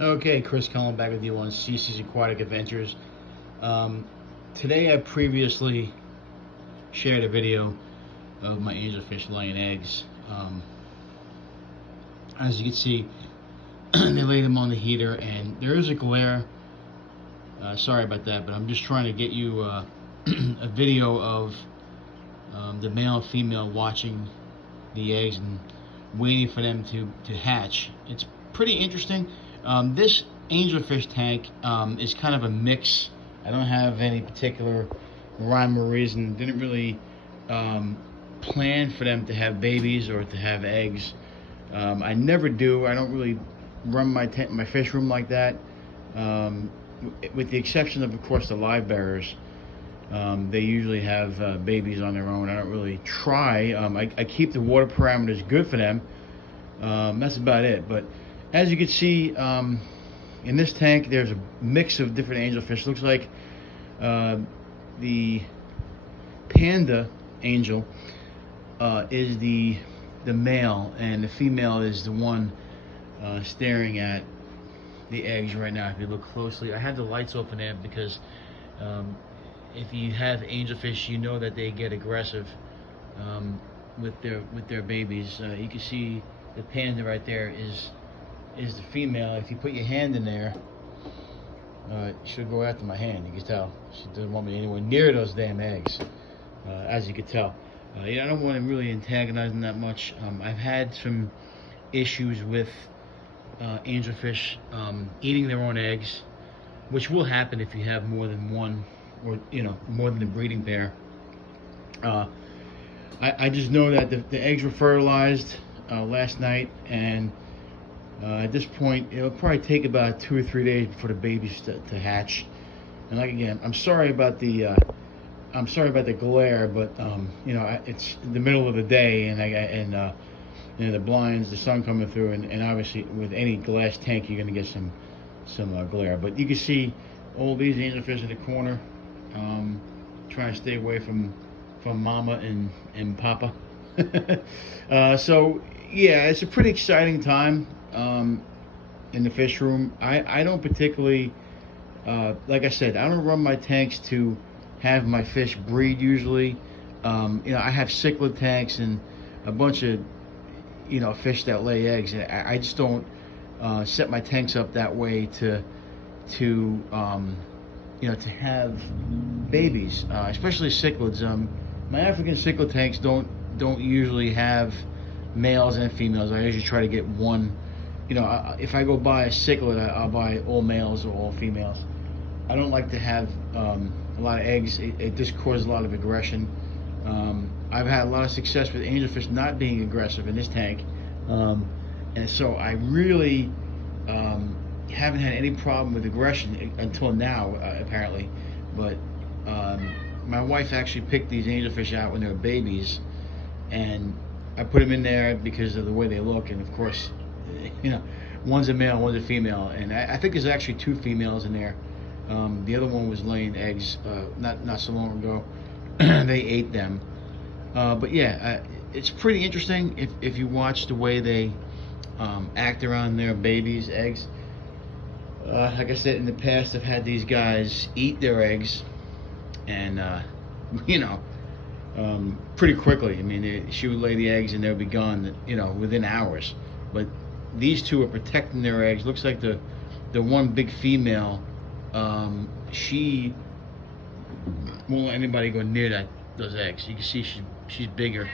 Okay, Chris Cullen back with you on CC's Aquatic Adventures. Um, Today I previously shared a video of my angelfish laying eggs. As you can see, they lay them on the heater and there is a glare. Sorry about that, but I'm just trying to get you a video of the male and female watching the eggs and waiting for them to hatch. It's pretty interesting. This angelfish tank is kind of a mix. I don't have any particular rhyme or reason. Didn't really plan for them to have babies or to have eggs. I never do. I don't really run my fish room like that, with the exception of course, the live bearers. They usually have babies on their own. I don't really try. I keep the water parameters good for them. That's about it. But as you can see, in this tank, there's a mix of different angelfish. Looks like the panda angel is the male, and the female is the one staring at the eggs right now. If you look closely, I have the lights open there because if you have angelfish, you know that they get aggressive with their babies. You can see the panda right there is the female. If you put your hand in there, she'll go after my hand. You can tell she doesn't want me anywhere near those damn eggs, as you can tell. Yeah, I don't want to really antagonize them that much. I've had some issues with angelfish eating their own eggs, which will happen if you have more than one, or more than a breeding pair. I just know that the eggs were fertilized last night, and at this point it'll probably take about 2 or 3 days before the babies to hatch. And like, again, I'm sorry about the glare, but it's the middle of the day, and the blinds, the sun coming through, and obviously with any glass tank you're going to get some glare. But you can see all these angelfish in the corner, trying to stay away from mama and papa. So yeah, it's a pretty exciting time in the fish room. I don't particularly, like I said, I don't run my tanks to have my fish breed usually. I have cichlid tanks and a bunch of fish that lay eggs, and I just don't set my tanks up that way to have babies, especially cichlids. My African cichlid tanks don't usually have males and females. I usually try to get one. If I go buy a cichlid, I'll buy all males or all females. I don't like to have a lot of eggs. It just causes a lot of aggression. I've had a lot of success with angelfish not being aggressive in this tank, and so I really haven't had any problem with aggression until now, apparently. But my wife actually picked these angelfish out when they were babies, and I put them in there because of the way they look. And of course, one's a male, one's a female, and I think there's actually 2 females in there. The other one was laying eggs not so long ago. They ate them. But yeah, it's pretty interesting if you watch the way they act around their babies' eggs. Like I said, in the past, I've had these guys eat their eggs, and pretty quickly. I mean, she would lay the eggs and they'll be gone, within hours. But these 2 are protecting their eggs. Looks like the one big female, she won't let anybody go near those eggs. You can see she's bigger,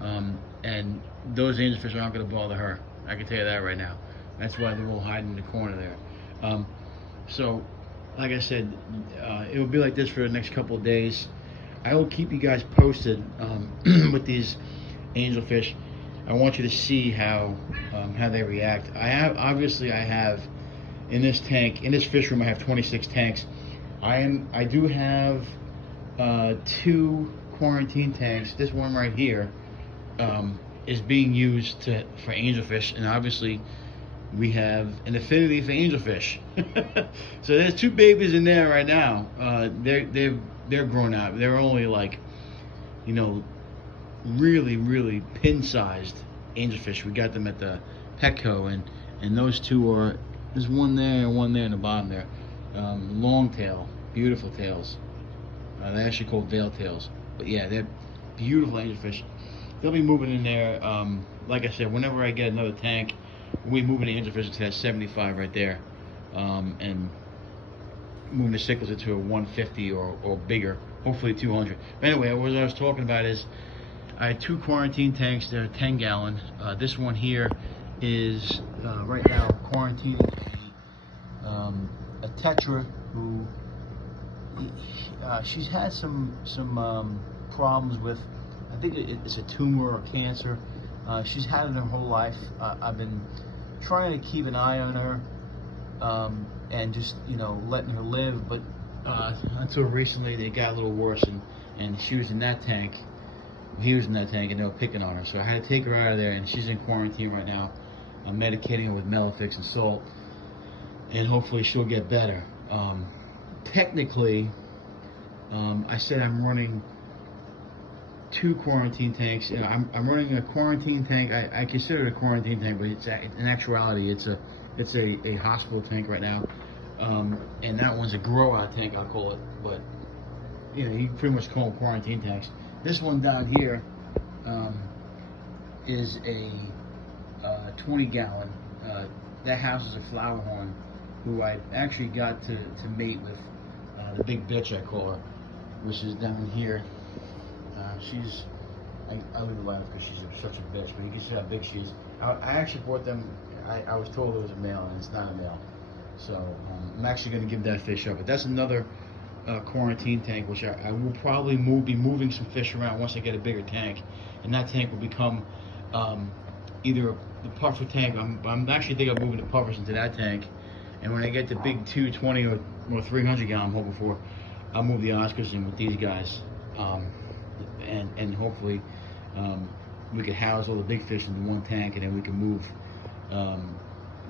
and those angelfish aren't going to bother her. I can tell you that right now. That's why they're all hiding in the corner there. So, like I said, it will be like this for the next couple of days. I will keep you guys posted with these angelfish. I want you to see how they react. I have in this tank, in this fish room, I have 26 tanks. I do have 2 quarantine tanks. This one right here is being used for angelfish, and obviously we have an affinity for angelfish. So there's 2 babies in there right now. They're grown out. They're only like, really pin-sized angelfish. We got them at the Petco, and those 2 are There's one there and one there in the bottom there. Long tail, beautiful tails. They're actually called veil tails. But yeah, they're beautiful angelfish. They'll be moving in there. Like I said, whenever I get another tank, we move the angelfish into that 75 right there, and moving the cichlids into a 150 or bigger, hopefully 200. But anyway, what I was talking about is I had 2 quarantine tanks. They're 10 gallon. This one here is right now quarantining a tetra who she's had some problems with, I think it's a tumor or cancer. She's had it her whole life. I've been trying to keep an eye on her and just, you know, letting her live, but until recently they got a little worse, and she was in that tank, he was in that tank, and they were picking on her. So I had to take her out of there, and she's in quarantine right now. I'm medicating her with Melafix and salt, and hopefully she'll get better. Technically, I said I'm running 2 quarantine tanks. You know, I'm running a quarantine tank. I consider it a quarantine tank, but in actuality it's a hospital tank right now. And that one's a grow out tank, I'll call it. But you know, you pretty much call them quarantine tanks. This one down here is a 20 gallon. That houses a flower horn who I actually got to mate with, the big bitch I call her, which is down here. She's, I leave her alone because she's such a bitch, but you can see how big she is. I actually bought them, I was told it was a male, and it's not a male. So I'm actually going to give that fish up. But that's another quarantine tank, which I will probably be moving some fish around once I get a bigger tank. And that tank will become either the puffer tank. I'm actually thinking of moving the puffers into that tank. And when I get the big 220 or 300 gallon I'm hoping for, I'll move the Oscars in with these guys. And hopefully we could house all the big fish into one tank, and then we can move,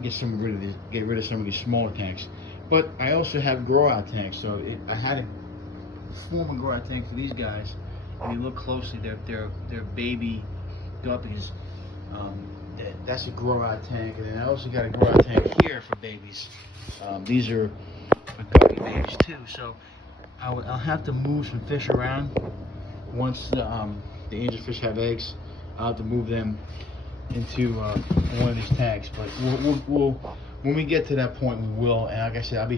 get rid of some of these smaller tanks. But I also have grow out tanks, so I had to form a grow out tank for these guys. If you look closely, they're baby guppies. That's a grow out tank, and then I also got a grow out tank here for babies. These are guppy babies too, so I'll have to move some fish around. Once the angelfish have eggs, I'll have to move them into one of these tanks. But we'll when we get to that point, we will. And like I said, I'll be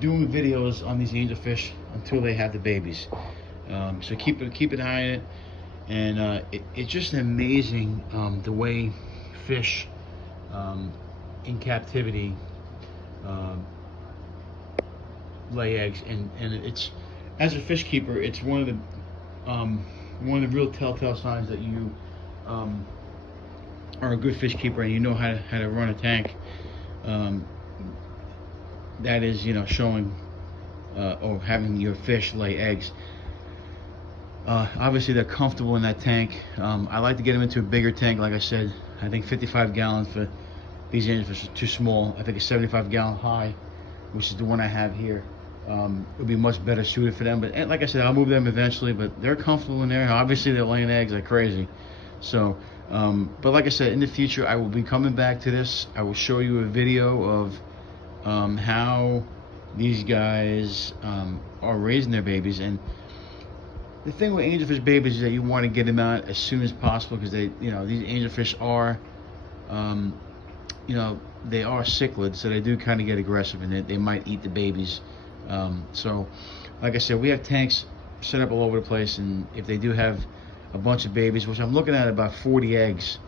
doing videos on these angelfish until they have the babies. So keep an eye on it. And it's just amazing the way fish in captivity lay eggs, and it's, as a fish keeper, it's one of the real telltale signs that you are a good fish keeper and you know how to run a tank. That is, you know, showing or having your fish lay eggs. Obviously they're comfortable in that tank. I like to get them into a bigger tank. Like I said, I think 55 gallons for these angelfish are too small. I think a 75 gallon high, which is the one I have here, would be much better suited for them. But like I said, I'll move them eventually, but they're comfortable in there. Obviously they're laying eggs like crazy. So but like I said, in the future I will be coming back to this. I will show you a video of how these guys are raising their babies. And the thing with angelfish babies is that you want to get them out as soon as possible, because they, you know, these angelfish are you know, they are cichlids, so they do kind of get aggressive, and they might eat the babies. So like I said, we have tanks set up all over the place, and if they do have a bunch of babies, which I'm looking at about 40 eggs,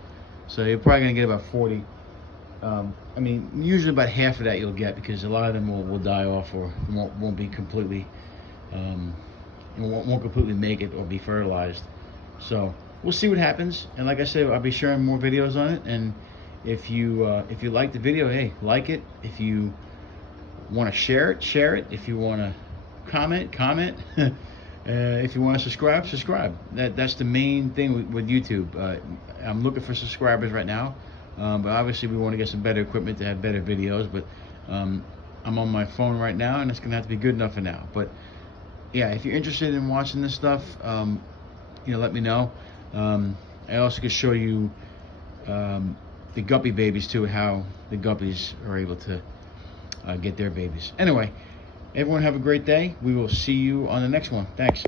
so you're probably gonna get about 40. I mean, usually about half of that you'll get, because a lot of them will die off, or won't be completely won't completely make it or be fertilized. So we'll see what happens. And like I said, I'll be sharing more videos on it. And if you like the video, hey, like it. If you want to share it. If you want to comment. If you want to subscribe. That's the main thing with YouTube. I'm looking for subscribers right now, but obviously we want to get some better equipment to have better videos. But I'm on my phone right now, and it's gonna have to be good enough for now. But yeah, if you're interested in watching this stuff, you know, let me know. I also could show you the guppy babies too, how the guppies are able to get their babies. Anyway, everyone have a great day. We will see you on the next one. Thanks.